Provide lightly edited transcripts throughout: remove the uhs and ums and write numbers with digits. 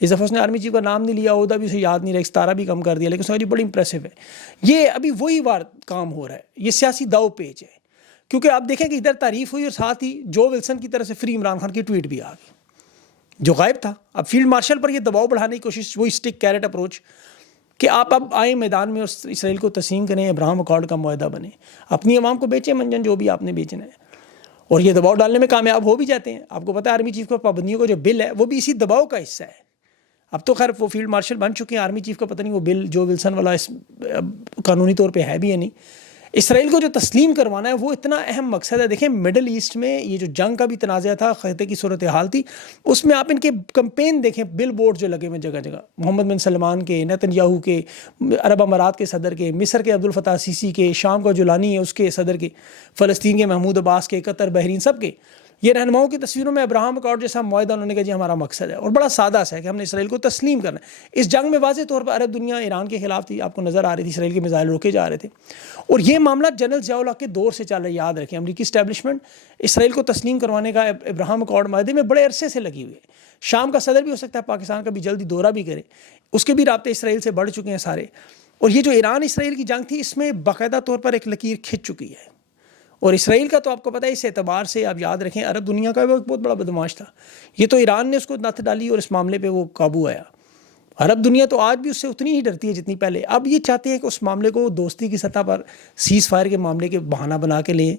اس دفعہ اس نے army chief کا نام نہیں لیا، عہدہ بھی اسے یاد نہیں رہا، 17 بھی کم کر دیا، لیکن اس نے بڑی امپریسو ہے. یہ ابھی وہی وار کام ہو رہا ہے، یہ سیاسی داؤ پیچ ہے. کیونکہ آپ دیکھیں کہ ادھر تعریف ہوئی اور ساتھ ہی جو ولسن کی طرف سے فری عمران خان کی ٹویٹ بھی آ گئی جو غائب تھا. اب فیلڈ مارشل پر یہ دباؤ بڑھانے کی کوشش، وہی اسٹک کیرٹ اپروچ کہ آپ اب آئیں میدان میں اور اسرائیل کو تسلیم کریں، ابراہم اکارڈ کا معاہدہ بنے، اپنی عوام کو بیچیں منجن جو بھی آپ نے بیچنا ہے. اور یہ دباؤ ڈالنے میں کامیاب ہو بھی جاتے ہیں. آپ کو پتہ ہے آرمی چیف کا پابندیوں کا جو بل ہے وہ بھی اسی دباؤ کا حصہ ہے. اب تو خیر وہ فیلڈ مارشل بن چکے ہیں، آرمی چیف کا پتہ نہیں وہ بل جو ولسن والا قانونی طور پہ ہے بھی یا نہیں. اسرائیل کو جو تسلیم کروانا ہے وہ اتنا اہم مقصد ہے. دیکھیں مڈل ایسٹ میں یہ جو جنگ کا بھی تنازع تھا، خطے کی صورتحال تھی، اس میں آپ ان کے کمپین دیکھیں، بل بورڈ جو لگے ہوئے جگہ جگہ، محمد بن سلمان کے، نیتن یاہو کے، عرب امارات کے صدر کے، مصر کے عبدالفتاح سیسی کے، شام کا جولانی ہے اس کے صدر کے، فلسطین کے محمود عباس کے، قطر بحرین سب کے. یہ رہنماؤں کی تصویروں میں ابراہم اکارڈ جیسا معاہدہ انہوں نے کہا جی ہمارا مقصد ہے، اور بڑا سادہ سا ہے کہ ہم نے اسرائیل کو تسلیم کرنا ہے. اس جنگ میں واضح طور پر عرب دنیا ایران کے خلاف تھی، آپ کو نظر آ رہی تھی، اسرائیل کے میزائل روکے جا رہے تھے. اور یہ معاملہ جنرل ضیاء الحق کے دور سے چل رہا ہے. یاد رکھیں امریکی اسٹیبلشمنٹ اسرائیل کو تسلیم کروانے کا ابراہم اکارڈ معاہدے میں بڑے عرصے سے لگی ہوئی ہے. شام کا صدر بھی ہو سکتا ہے پاکستان کا بھی جلدی دورہ بھی کرے، اس کے بھی رابطے اسرائیل سے بڑھ چکے ہیں سارے. اور یہ جو ایران اسرائیل کی جنگ تھی، اس میں باقاعدہ طور پر ایک لکیر کھنچ چکی ہے. اور اسرائیل کا تو آپ کو پتہ ہے، اس اعتبار سے آپ یاد رکھیں عرب دنیا کا وہ ایک بہت بڑا بدماش تھا. یہ تو ایران نے اس کو نتھ ڈالی اور اس معاملے پہ وہ قابو آیا. عرب دنیا تو آج بھی اس سے اتنی ہی ڈرتی ہے جتنی پہلے. اب یہ چاہتے ہیں کہ اس معاملے کو دوستی کی سطح پر سیز فائر کے معاملے کے بہانہ بنا کے لیں.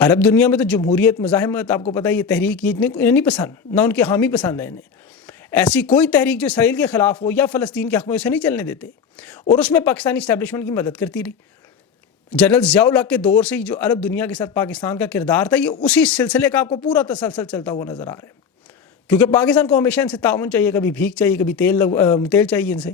عرب دنیا میں تو جمہوریت، مزاحمت، آپ کو پتہ ہے یہ تحریک یہ انہیں نہیں پسند، نہ ان کے حامی پسند ہے انہیں. ایسی کوئی تحریک جو اسرائیل کے خلاف ہو یا فلسطین کے حق میں اسے نہیں چلنے دیتے، اور اس میں پاکستانی اسٹیبلشمنٹ کی مدد کرتی رہی. جنرل ضیاء الحق کے دور سے جو عرب دنیا کے ساتھ پاکستان کا کردار تھا، یہ اسی سلسلے کا آپ کو پورا تسلسل چلتا ہوا نظر آ رہا ہے. کیونکہ پاکستان کو ہمیشہ ان سے تعاون چاہیے، کبھی بھیک چاہیے، کبھی تیل چاہیے ان سے.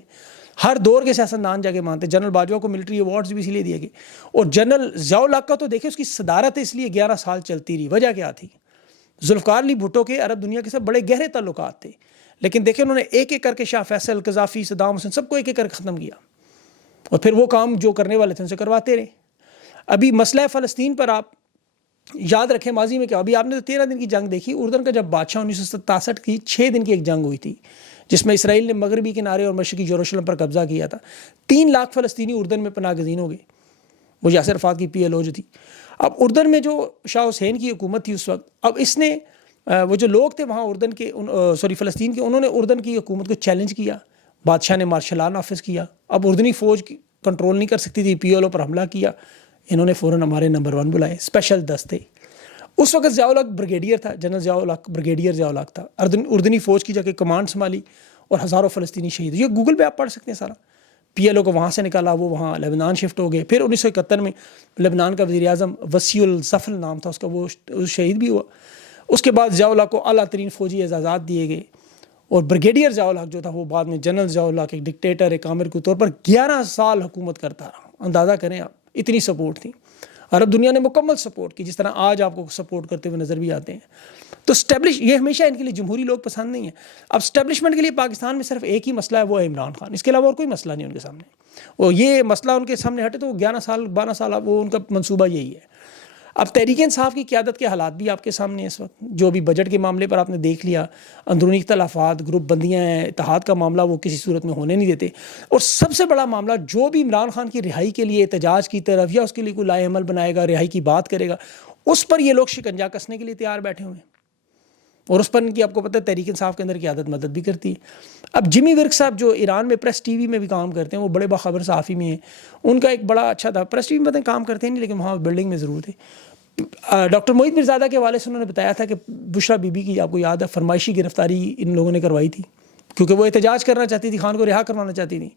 ہر دور کے سیاستدان جا کے مانتے. جنرل باجوہ کو ملٹری ایوارڈز بھی اسی لیے دیے گئے. اور جنرل ضیاء الحق کا تو دیکھیں اس کی صدارت اس لیے 11 سال چلتی رہی. وجہ کیا تھی؟ ذوالفقار علی بھٹو کے عرب دنیا کے ساتھ بڑے گہرے تعلقات تھے، لیکن دیکھیں انہوں نے ایک ایک کر کے شاہ فیصل، قذافی، صدام حسین سب کو ایک ایک کر کے ختم کیا، اور پھر وہ کام جو کرنے والے تھے ان سے کرواتے رہے. ابھی مسئلہ فلسطین پر آپ یاد رکھیں ماضی میں کیا، ابھی آپ نے تو 13 دن کی جنگ دیکھی. اردن کا جب بادشاہ 1967 کی 6 دن کی ایک جنگ ہوئی تھی جس میں اسرائیل نے مغربی کنارے اور مشرقی یروشلم پر قبضہ کیا تھا. 3 لاکھ فلسطینی اردن میں پناہ گزین ہو گئے. وہ یاسر عرفات کی PLO جو تھی. اب اردن میں جو شاہ حسین کی حکومت تھی اس وقت، اب اس نے وہ جو لوگ تھے وہاں اردن کے فلسطین کے، انہوں نے اردن کی حکومت کو چیلنج کیا. بادشاہ نے مارشل لا نافذ کیا. اب اردنی فوج کنٹرول نہیں کر سکتی تھی، PLO پر حملہ کیا. انہوں نے فوراً ہمارے نمبر 1 بلائے، اسپیشل دستے. اس وقت ضیاء الحق بریگیڈیئر تھا، جنرل ضیاء الحق بریگیڈیئر ضیاء الحق تھا. اردنی فوج کی جا کے کمانڈ سنبھالی اور ہزاروں فلسطینی شہید. یہ گوگل پہ آپ پڑھ سکتے ہیں سارا. PLO کو وہاں سے نکالا، وہ وہاں لبنان شفٹ ہو گئے. پھر 1971 میں لبنان کا وزیر اعظم وسیع الظفر نام تھا اس کا، وہ شہید بھی ہوا. اس کے بعد ضیاء الحق کو اعلیٰ ترین فوجی اعزازات دیے گئے، اور بریگیڈیئر ضیاء الحق جو تھا وہ بعد میں جنرل ضیاء الحق، ایک ڈکٹیٹر، ایک آمر کے طور پر 11 سال حکومت کرتا رہا. اندازہ کریں آپ، اتنی سپورٹ تھی. عرب دنیا نے مکمل سپورٹ کی، جس طرح آج آپ کو سپورٹ کرتے ہوئے نظر بھی آتے ہیں. تو یہ ہمیشہ ان کے لیے جمہوری لوگ پسند نہیں ہیں. اب اسٹیبلشمنٹ کے لیے پاکستان میں صرف ایک ہی مسئلہ ہے، وہ ہے عمران خان. اس کے علاوہ اور کوئی مسئلہ نہیں ان کے سامنے. اور یہ مسئلہ ان کے سامنے ہٹے تو 11 سال 12 سال وہ ان کا منصوبہ یہی ہے. اب تحریک انصاف کی قیادت کے حالات بھی آپ کے سامنے ہیں اس وقت. جو بھی بجٹ کے معاملے پر آپ نے دیکھ لیا، اندرونی اختلافات، گروپ بندیاں ہیں، اتحاد کا معاملہ وہ کسی صورت میں ہونے نہیں دیتے. اور سب سے بڑا معاملہ جو بھی عمران خان کی رہائی کے لیے احتجاج کی طرف یا اس کے لیے کوئی لائحہ عمل بنائے گا، رہائی کی بات کرے گا، اس پر یہ لوگ شکنجا کسنے کے لیے تیار بیٹھے ہوئے ہیں. اور اس پر ان کی آپ کو پتہ ہے تحریک انصاف کے اندر قیادت مدد بھی کرتی ہے. اب جمی ورک صاحب جو ایران میں پریس TV میں بھی کام کرتے ہیں، وہ بڑے باخبر صحافی میں ہیں. ان کا ایک بڑا اچھا تھا، پریس TV میں پتہ کام کرتے ہیں نہیں لیکن وہاں بلڈنگ میں ضرور تھے. ڈاکٹر موحد مرزادہ کے حوالے سے انہوں نے بتایا تھا کہ بشرا بی بی کی آپ کو یاد ہے فرمائشی گرفتاری ان لوگوں نے کروائی تھی، کیونکہ وہ احتجاج کرنا چاہتی تھی، خان کو رہا کروانا چاہتی تھی،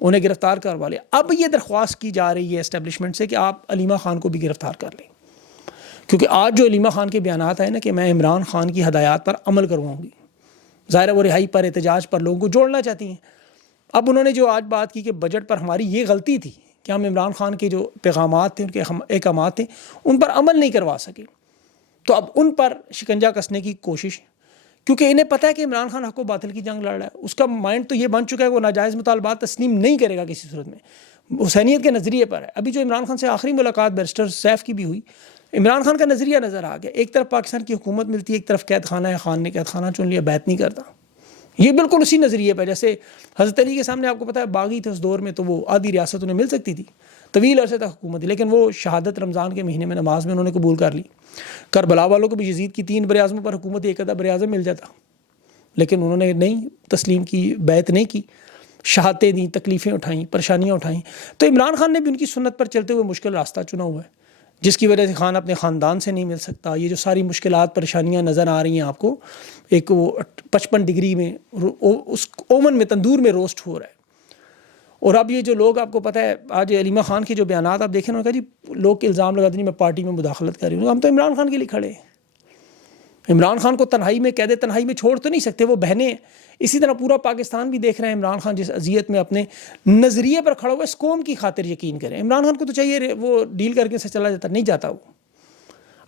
انہیں گرفتار کروا لیا. اب یہ درخواست کی جا رہی ہے اسٹیبلشمنٹ سے کہ آپ علیمہ خان کو بھی گرفتار کر لیں، کیونکہ آج جو علیمہ خان کے بیانات ہیں نا کہ میں عمران خان کی ہدایات پر عمل کرواؤں گی، ظاہر ہے وہ رہائی پر، احتجاج پر لوگوں کو جوڑنا چاہتی ہیں. اب انہوں نے جو آج بات کی کہ بجٹ پر ہماری یہ غلطی تھی کہ ہم عمران خان کے جو پیغامات تھے، ان کے احکامات تھے، ان پر عمل نہیں کروا سکے. تو اب ان پر شکنجا کسنے کی کوشش، کیونکہ انہیں پتہ ہے کہ عمران خان حق و باطل کی جنگ لڑ رہا ہے. اس کا مائنڈ تو یہ بن چکا ہے کہ وہ ناجائز مطالبات تسلیم نہیں کرے گا کسی صورت میں، حسینیت کے نظریے پر ہے. ابھی جو عمران خان سے آخری ملاقات بیرسٹر سیف کی بھی ہوئی، عمران خان کا نظریہ نظر آ گیا. ایک طرف پاکستان کی حکومت ملتی ہے، ایک طرف قید خانہ ہے، خان نے قید خانہ چن لیا، بیعت نہیں کرتا. یہ بالکل اسی نظریے پہ، جیسے حضرت علی کے سامنے آپ کو پتہ ہے باغی تھے اس دور میں، تو وہ آدھی ریاست انہیں مل سکتی تھی، طویل عرصے تک حکومت تھی، لیکن وہ شہادت رمضان کے مہینے میں نماز میں انہوں نے قبول کر لی۔ کربلا والوں کو بھی یزید کی 3 براعظموں پر حکومت ایک آدھا براعظم مل جاتا، لیکن انہوں نے نہیں تسلیم کی، بیعت نہیں کی، شہادتیں دیں، تکلیفیں اٹھائیں، پریشانیاں اٹھائیں۔ تو عمران خان نے بھی ان کی سنت پر چلتے ہوئے مشکل راستہ چنا ہوا ہے، جس کی وجہ سے خان اپنے خاندان سے نہیں مل سکتا۔ یہ جو ساری مشکلات پریشانیاں نظر آ رہی ہیں آپ کو، ایک وہ 55 ڈگری میں اس اوون میں، تندور میں روسٹ ہو رہا ہے۔ اور اب یہ جو لوگ، آپ کو پتہ ہے آج علیمہ خان کے جو بیانات آپ دیکھیں، انہوں نے کہا جی لوگ الزام لگاتے ہیں میں پارٹی میں مداخلت کر رہی ہوں، ہم تو عمران خان کے لیے کھڑے ہیں۔ عمران خان کو تنہائی میں قید تنہائی میں چھوڑ تو نہیں سکتے، وہ بہنیں ہیں۔ اسی طرح پورا پاکستان بھی دیکھ رہے ہیں عمران خان جس اذیت میں اپنے نظریے پر کھڑا ہوا ہے، اس قوم کی خاطر یقین کریں۔ عمران خان کو تو چاہیے وہ ڈیل کر کے سے چلا جاتا، نہیں جاتا وہ۔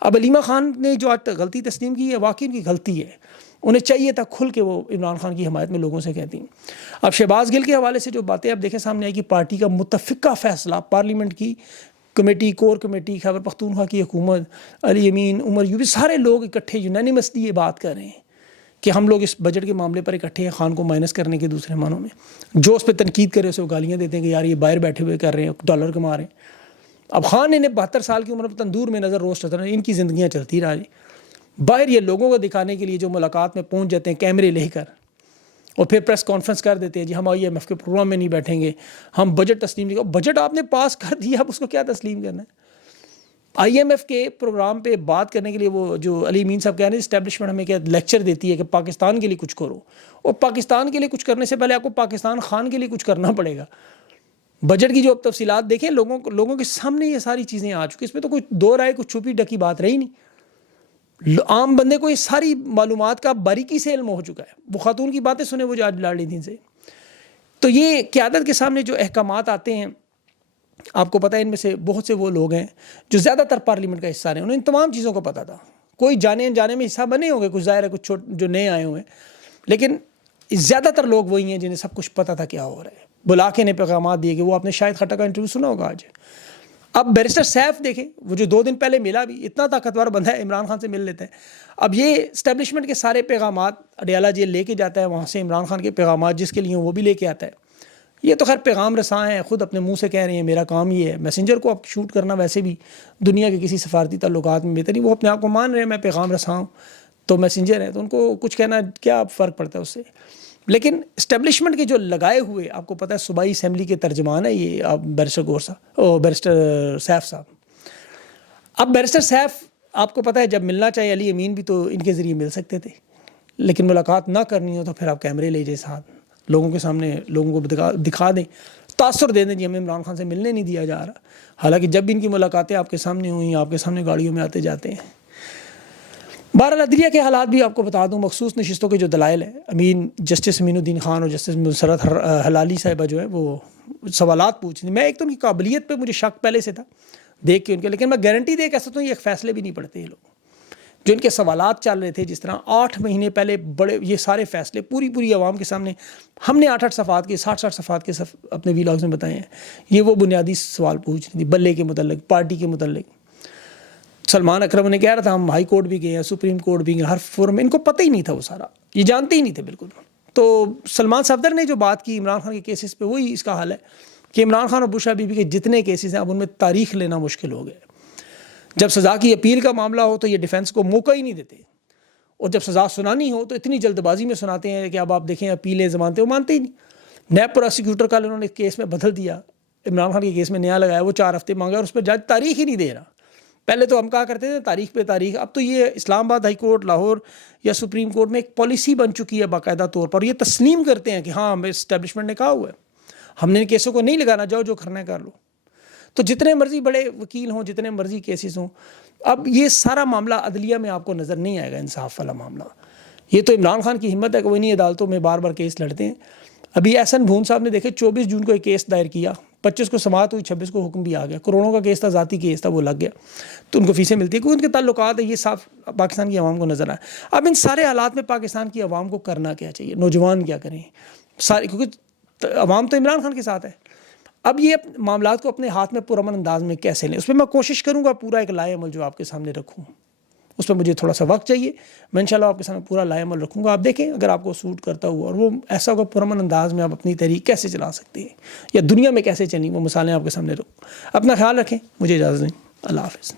اب علیمہ خان نے جو آج غلطی تسلیم کی ہے، واقعی ان کی غلطی ہے، انہیں چاہیے تھا کھل کے وہ عمران خان کی حمایت میں لوگوں سے کہتی ہیں۔ اب شہباز گل کے حوالے سے جو باتیں آپ دیکھیں سامنے آئی کہ پارٹی کا متفقہ فیصلہ، پارلیمنٹ کی committee, core committee, Khyber Pakhtunkhwa کی حکومت، علی امین، عمر یوبی، سارے لوگ اکٹھے یونینیمسلی یہ بات کر رہے ہیں کہ ہم لوگ اس بجٹ کے معاملے پر اکٹھے ہیں، خان کو مائنس کرنے کے دوسرے معنوں میں۔ جو اس پہ تنقید کرے اسے وہ گالیاں دیتے ہیں کہ یار یہ باہر بیٹھے ہوئے کر رہے ہیں، ڈالر کما رہے ہیں۔ اب خان انہیں 72 سال کی عمر میں تندور میں نظر روسٹ ہوتا ہے، ان کی زندگیاں چلتی رہی۔ باہر یہ لوگوں کو دکھانے کے لیے جو ملاقات میں پہنچ جاتے ہیں کیمرے لے کر، اور پھر پریس کانفرنس کر دیتے ہیں جی ہم IMF کے پروگرام میں نہیں بیٹھیں گے، ہم بجٹ تسلیم نہیں۔ بجٹ آپ نے پاس کر دیا، اب اس کو کیا تسلیم کرنا ہے؟ IMF کے پروگرام پہ بات کرنے کے لیے وہ جو علی امین صاحب کہہ رہے ہیں اسٹیبلشمنٹ ہمیں کیا لیکچر دیتی ہے کہ پاکستان کے لیے کچھ کرو، اور پاکستان کے لیے کچھ کرنے سے پہلے آپ کو پاکستان خان کے لیے کچھ کرنا پڑے گا۔ بجٹ کی جو اب تفصیلات دیکھیں، لوگوں کے سامنے یہ ساری چیزیں آ چکی، اس میں تو کوئی دو رائے، کچھ چھپی ڈکی بات رہی نہیں۔ عام بندے کو یہ ساری معلومات کا باریکی سے علم ہو چکا ہے۔ وہ خاتون کی باتیں سنیں وہ جو آج لاڑ لی تھیں سے، تو یہ قیادت کے سامنے جو احکامات آتے ہیں، آپ کو پتہ ہے ان میں سے بہت سے وہ لوگ ہیں جو زیادہ تر پارلیمنٹ کا حصہ رہے ہیں، انہیں ان تمام چیزوں کو پتہ تھا۔ کوئی جانے انجانے میں حصہ بنے ہوں گے، کچھ ظاہر ہے، کچھ جو نئے آئے ہوئے ہیں، لیکن زیادہ تر لوگ وہی ہیں جنہیں سب کچھ پتہ تھا کیا ہو رہا ہے۔ بلا کے نے پیغامات دیے کہ وہ آپ نے شاہد خٹک کا انٹرویو سنا ہوگا آج۔ اب بیرسٹر سیف دیکھیں، وہ جو 2 دن پہلے ملا بھی، اتنا طاقتور بندہ ہے، عمران خان سے مل لیتا ہے۔ اب یہ اسٹیبلشمنٹ کے سارے پیغامات اڈیالہ جیل لے کے جاتا ہے، وہاں سے عمران خان کے پیغامات جس کے لیے وہ بھی لے کے آتا ہے۔ یہ تو خیر پیغام رساں ہیں، خود اپنے منہ سے کہہ رہے ہیں میرا کام یہ ہے۔ میسنجر کو اب شوٹ کرنا ویسے بھی دنیا کے کسی سفارتی تعلقات میں بہتر نہیں، وہ اپنے آپ کو مان رہے ہیں میں پیغام رساں ہوں، تو میسنجر ہے، تو ان کو کچھ کہنا کیا فرق پڑتا ہے اس سے۔ لیکن اسٹیبلشمنٹ کے جو لگائے ہوئے، آپ کو پتہ ہے صوبائی اسمبلی کے ترجمان ہے یہ بیرسٹر سیف صاحب۔ اب بیرسٹر سیف آپ کو پتہ ہے جب ملنا چاہے علی امین بھی تو ان کے ذریعے مل سکتے تھے، لیکن ملاقات نہ کرنی ہو تو پھر آپ کیمرے لے جائیں ساتھ، لوگوں کے سامنے لوگوں کو دکھا دیں، تاثر دے دیں جی ہمیں عمران خان سے ملنے نہیں دیا جا رہا، حالانکہ جب بھی ان کی ملاقاتیں آپ کے سامنے ہوئیں، آپ کے سامنے گاڑیوں میں آتے جاتے ہیں۔ بہرحال عدلیہ کے حالات بھی آپ کو بتا دوں، مخصوص نشستوں کے جو دلائل ہیں، جسٹس امین الدین خان اور جسٹس مسرت حلالی صاحبہ جو ہے وہ سوالات پوچھ رہی ہیں۔ میں ایک تو ان کی قابلیت پہ مجھے شک پہلے سے تھا دیکھ کے ان کے، لیکن میں گارنٹی دے کہہ سکتا ہوں یہ ایک فیصلے بھی نہیں پڑتے یہ لوگ۔ جو ان کے سوالات چل رہے تھے، جس طرح 8 مہینے پہلے بڑے یہ سارے فیصلے پوری عوام کے سامنے ہم نے 8 صفحات کے 60 صفحات کے اپنے ویلاگز میں بتائے ہیں، یہ وہ بنیادی سوال پوچھ رہی تھی بلے کے متعلق، پارٹی کے متعلق۔ سلمان اکرم نے کہہ رہا تھا ہم ہائی کورٹ بھی گئے ہیں، سپریم کورٹ بھی گئے، ہر فورم میں، ان کو پتہ ہی نہیں تھا، وہ سارا یہ جانتے ہی نہیں تھے بالکل۔ تو سلمان صفدر نے جو بات کی عمران خان کے کیسز پہ، وہی اس کا حال ہے کہ عمران خان اور بشرا بی بی کے جتنے کیسز ہیں اب ان میں تاریخ لینا مشکل ہو گیا۔ جب سزا کی اپیل کا معاملہ ہو تو یہ ڈیفنس کو موقع ہی نہیں دیتے، اور جب سزا سنانی ہو تو اتنی جلد بازی میں سناتے ہیں کہ اب آپ دیکھیں اپیلیں ضمانتیں، وہ مانتے ہی نہیں۔ نیب پروسیکیوٹر کا انہوں نے کیس میں بدل دیا، عمران خان کے کیس میں نیا لگایا، وہ 4 ہفتے مانگا اور اس پہ جج تاریخ ہی نہیں دے رہا۔ پہلے تو ہم کہا کرتے تھے تاریخ پہ تاریخ، اب تو یہ اسلام آباد ہائی کورٹ، لاہور یا سپریم کورٹ میں ایک پالیسی بن چکی ہے باقاعدہ طور پر، اور یہ تسلیم کرتے ہیں کہ ہاں ہمیں اسٹیبلشمنٹ نے کہا ہوا ہے، ہم نے ان کیسوں کو نہیں لگانا، جاؤ جو کرنا ہے کر لو۔ تو جتنے مرضی بڑے وکیل ہوں، جتنے مرضی کیسز ہوں، اب یہ سارا معاملہ عدلیہ میں آپ کو نظر نہیں آئے گا انصاف والا معاملہ۔ یہ تو عمران خان کی ہمت ہے کہ وہ انہیں عدالتوں میں بار بار کیس لڑتے ہیں۔ ابھی احسن بھون صاحب نے دیکھے 24 جون کو ایک کیس دائر کیا، 25 کو سماعت ہوئی، 26 کو حکم بھی آ گیا، کروڑوں کا کیس تھا، ذاتی کیس تھا، وہ لگ گیا، تو ان کو فیسیں ملتی ہیں کیونکہ ان کے تعلقات ہیں، یہ صاف پاکستان کی عوام کو نظر آئے۔ اب ان سارے حالات میں پاکستان کی عوام کو کرنا کیا چاہیے، نوجوان کیا کریں سارے، کیونکہ عوام تو عمران خان کے ساتھ ہے۔ اب یہ معاملات کو اپنے ہاتھ میں پرامن انداز میں کیسے لیں، اس پہ میں کوشش کروں گا پورا ایک لائے عمل جو آپ کے سامنے رکھوں۔ اس پہ مجھے تھوڑا سا وقت چاہیے. میں انشاءاللہ آپ کے سامنے پورا لائے عمل رکھوں گا. آپ دیکھیں اگر آپ کو سوٹ کرتا ہوا اور وہ ایسا ہوگا پرامن انداز میں آپ اپنی تحریک کیسے چلا سکتے ہیں یا دنیا میں کیسے چلیں، وہ مثالیں آپ کے سامنے رکھوں. اپنا خیال رکھیں. مجھے اجازت دیں. اللہ حافظ.